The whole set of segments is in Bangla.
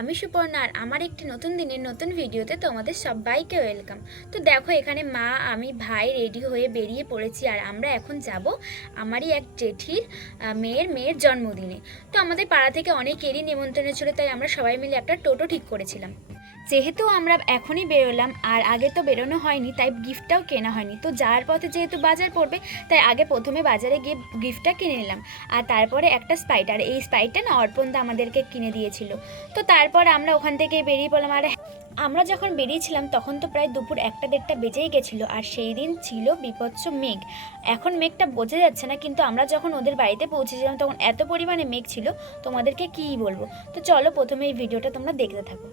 আমি সুপর্ণা আর আমার একটি নতুন দিনের নতুন ভিডিওতে তোমাদের সবাইকে ওয়েলকাম। তো দেখো এখানে মা আমি ভাই রেডি হয়ে বেরিয়ে পড়েছি আর আমরা এখন যাব আমারই এক জেঠির মেয়ের জন্মদিনে। তো আমাদের পাড়া থেকে অনেকেরই নিমন্ত্রণ ছিল, তাই আমরা সবাই মিলে একটা টোটো ঠিক করেছিলাম। যেহেতু আমরা এখনই বেরোলাম আর আগে তো বেরোনো হয়নি, তাই গিফটটাও কেনা হয়নি। তো যাওয়ার পথে যেহেতু বাজার পড়বে, তাই আগে প্রথমে বাজারে গিয়ে গিফটটা কিনে নিলাম। আর তারপরে একটা স্প্রাইট, আর এই স্প্রাইটটা না অর্পণদা আমাদেরকে কিনে দিয়েছিল। তো তারপর আমরা ওখান থেকে বেরিয়ে পড়লাম। আর আমরা যখন বেরিয়েছিলাম তখন তো প্রায় দুপুর 1-1:30 বেজেই গেছিলো। আর সেই দিন ছিল বিভৎস মেঘ। এখন মেঘটা বোঝা যাচ্ছে না, কিন্তু আমরা যখন ওদের বাড়িতে পৌঁছেছিলাম তখন এত পরিমাণে মেঘ ছিল, তোমাদেরকে কী বলবো। তো চলো প্রথমে এই ভিডিওটা তোমরা দেখতে থাকো।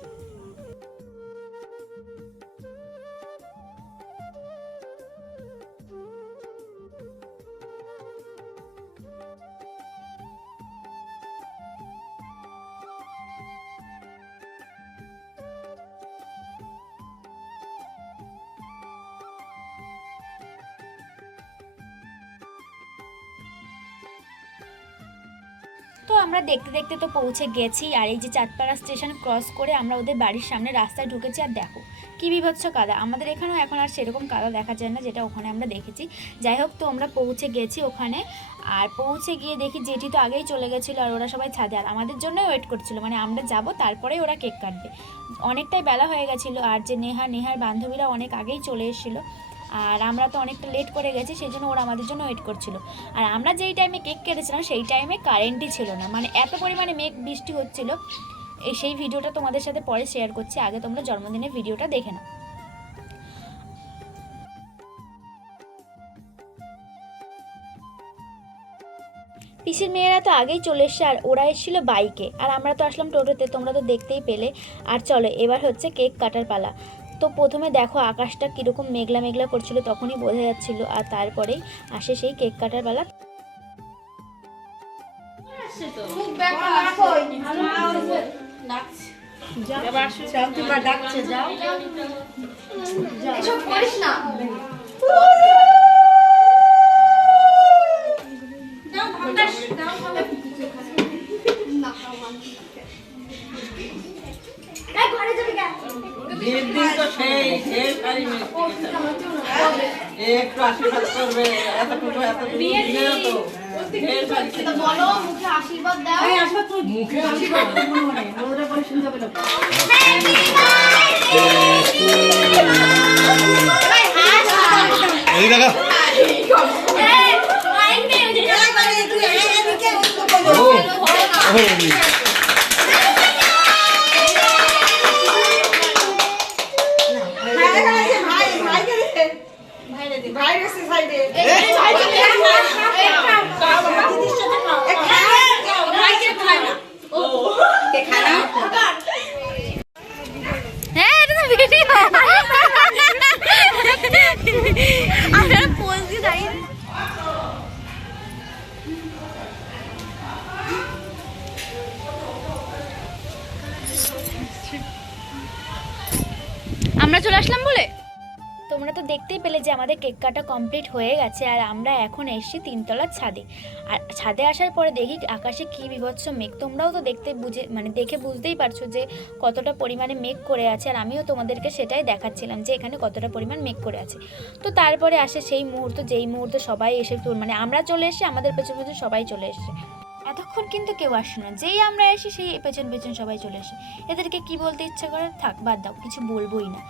তো আমরা দেখতে দেখতে তো পৌঁছে গেছি। আর এই যে চাঁদপাড়া স্টেশন ক্রস করে আমরা ওদের বাড়ির সামনে রাস্তায় ঢুকেছি। আর দেখো কী বিভৎস কাদা, আমাদের এখানেও এখন আর সেরকম কাদা দেখা যায় না যেটা ওখানে আমরা দেখেছি। যাই হোক, তো আমরা পৌঁছে গেছি ওখানে। আর পৌঁছে গিয়ে দেখি জেঠি তো আগেই চলে গেছিলো আর ওরা সবাই ছাদে, আর আমাদের জন্যই ওয়েট করছিল, মানে আমরা যাব তারপরেই ওরা কেক কাটবে। অনেকটাই বেলা হয়ে গেছিলো। আর যে নেহার বান্ধবীরা অনেক আগেই চলে এসেছিলো, আর আমরা তো অনেকটা লেট করে গেছি, সেই জন্য ওরা আমাদের জন্য ওয়েট করছিল। আর আমরা যেই টাইমে কেক কেটেছিলাম সেই টাইমে কারেন্টই ছিল না, মানে এত পরিমাণে মেঘ বৃষ্টি হচ্ছিল। সেই ভিডিওটা তোমাদের সাথে পরে শেয়ার করছি, আগে তোমরা জন্মদিনের ভিডিওটা দেখে নাও। পিসির মেয়েরা তো আগেই চলে এসছে আর ওরা এসেছিলো বাইকে, আর আমরা তো আসলাম টোটোতে, তোমরা তো দেখতেই পেলে। আর চলো এবার হচ্ছে কেক কাটার পালা। তো প্রথমে দেখো আকাশটা কীরকম মেঘলা মেঘলা করছিল, তখনই বোঝা যাচ্ছিল। আর তারপরেই আসে সেই কেক কাটার পালা। একটু আশীর্বাদ করবে, এতটুকু বলো, মুখে আশীর্বাদ দাও। মুখে আশীর্বাদ আমরা চলে আসলাম বলে। তোমরা তো দেখতেই পেলে যে আমাদের কেক কাটা কমপ্লিট হয়ে গেছে। আর আমরা এখন এসেছি 3তলার ছাদে। আর ছাদে আসার পরে দেখি আকাশে কী বিভৎস মেঘ। তোমরাও তো দেখে বুঝতেই পারছো যে কতটা পরিমাণে মেঘ করে আছে। আর আমিও তোমাদেরকে সেটাই দেখাচ্ছিলাম যে এখানে কতটা পরিমাণ মেঘ করে আছে। তো তারপরে আসে সেই মুহূর্ত, যেই মুহূর্তে সবাই এসে আমরা চলে এসেছি, আমাদের পেছন পেছন সবাই চলে এসেছে। এতক্ষণ কিন্তু কেউ আসে না, যেই আমরা এসে সেই পেছন পেছন সবাই চলে এসে। এদেরকে কি বলতে ইচ্ছা করে, থাক বাদ দাও, কিছু বলবোই না।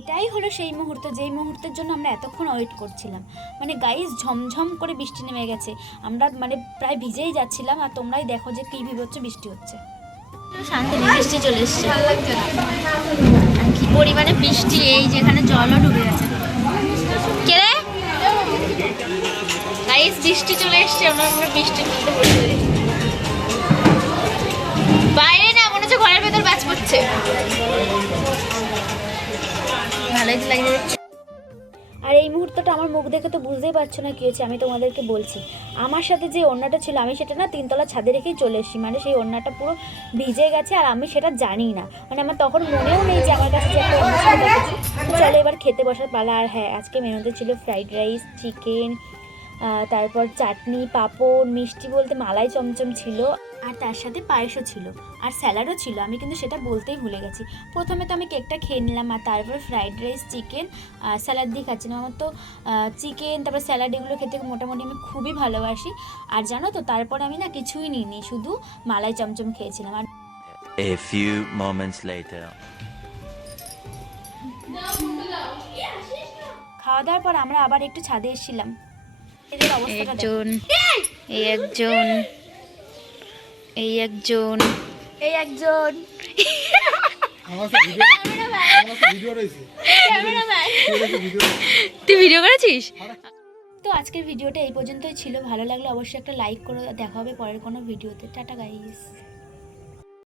এটাই হলো সেই মুহূর্ত, যেই মুহূর্তের জন্য আমরা এতক্ষণ ওয়েট করছিলাম। মানে গাইস ঝমঝম করে বৃষ্টি নেমে গেছে, আমরা প্রায় ভিজেই যাচ্ছিলাম। আর তোমরাই দেখো যে কী বিভৎস বৃষ্টি হচ্ছে। শান্তি বৃষ্টি চলে এসছে, কি পরিমাণে বৃষ্টি, এই যেখানে জলও ডুবে গেছে। কে রে গাইস, বৃষ্টি চলে এসছে, আমরা বৃষ্টির মধ্যে বসে বাইরে না, মনে হচ্ছে ঘরের ভেতর বাজ পড়ছে। ভালোই লাগে। আর এই মুহূর্তে মুহূর্তটা আমার মুখ দেখে তো বুঝতেই পারছো না কী হয়েছে, আমি তোমাদেরকে বলছি। আমার সাথে যে ওড়নাটা ছিল আমি সেটা না 3তলা ছাদে রেখেই চলে এসেছি, মানে সেই ওড়নাটা পুরো ভিজে গেছে আর আমি সেটা জানি না, মানে আমার তখন মনেও নেই যে আমার কাছে যে একটা ওড়না ছিল বা কিছু। তো চলো এবার খেতে বসার পালা। আর হ্যাঁ, আজকে মেনুতে ছিল ফ্রাইড রাইস, চিকেন, তারপর চাটনি, পাঁপড়, মিষ্টি বলতে মালাই চমচম ছিল, আর তার সাথে পায়েসও ছিল, আর স্যালাডও ছিল, আমি কিন্তু সেটা বলতেই ভুলে গেছি। প্রথমে তো আমি কেকটা খেয়ে নিলাম আর তারপর ফ্রাইড রাইস, চিকেন, স্যালাড দিয়ে খাচ্ছিলাম। আমার তো চিকেন তারপর স্যালাড এগুলো খেতে মোটামুটি আমি খুবই ভালোবাসি। আর জানো তো তারপর আমি না কিছুই নিইনি, শুধু মালাই চমচম খেয়েছিলাম। আর A few moments later. খাওয়া দাওয়ার পর আমরা আবার একটু ছাদে এসেছিলাম। এদের অবস্থাটা দেখো। এই একজন এই একজন তুই ভিডিও করেছিস? তো আজকের ভিডিওটা এই পর্যন্তই ছিল। ভালো লাগলে অবশ্যই একটা লাইক করো। দেখা হবে পরের কোনো ভিডিওতে। Tata guys.